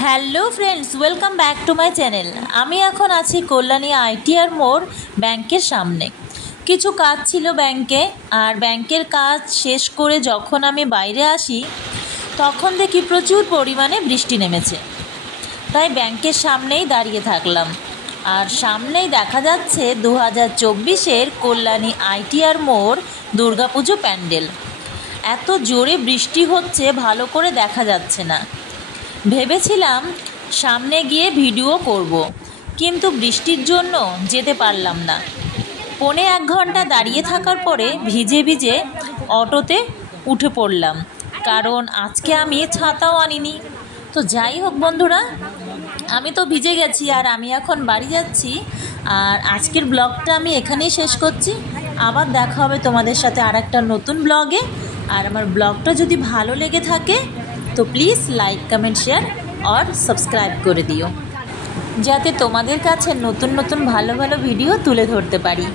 Hello friends, welcome back to my channel. আমি এখন আছি কল্যাণী আইটিআর মোড় ব্যাংকের সামনে। কিছু কাজ ছিল ব্যাংকে, আর ব্যাংকের কাজ শেষ করে যখন আমি বাইরে আসি তখন দেখি প্রচুর পরিমাণে বৃষ্টি নেমেছে। তাই ব্যাংকের সামনেই দাঁড়িয়ে থাকলাম। আর সামনেই দেখা যাচ্ছে 2024-এর কল্যাণী আইটিআর মোড় দুর্গাপুজো প্যান্ডেল। এত জোরে বৃষ্টি হচ্ছে, ভালো করে দেখা যাচ্ছে না। ভেবেছিলাম সামনে গিয়ে ভিডিও করব, কিন্তু বৃষ্টির জন্য যেতে পারলাম না। পৌনে 1 ঘন্টা দাঁড়িয়ে থাকার পরে ভিজে ভিজে অটোতে উঠে পড়লাম, কারণ আজকে আমি ছাতাও আনিনি। তো যাই হোক বন্ধুরা, আমি তো ভিজে গেছি আর আমি এখন বাড়ি যাচ্ছি। আর আজকের ব্লগটা আমি এখানেই শেষ করছি। আবার দেখা হবে তোমাদের সাথে আর একটা নতুন ব্লগে। আর আমার ব্লগটা যদি ভালো লেগে থাকে তো প্লিজ লাইক, কমেন্ট, শেয়ার আর সাবস্ক্রাইব করে দিও, যাতে তোমাদের কাছে নতুন নতুন ভালো ভালো ভিডিও তুলে ধরতে পারি।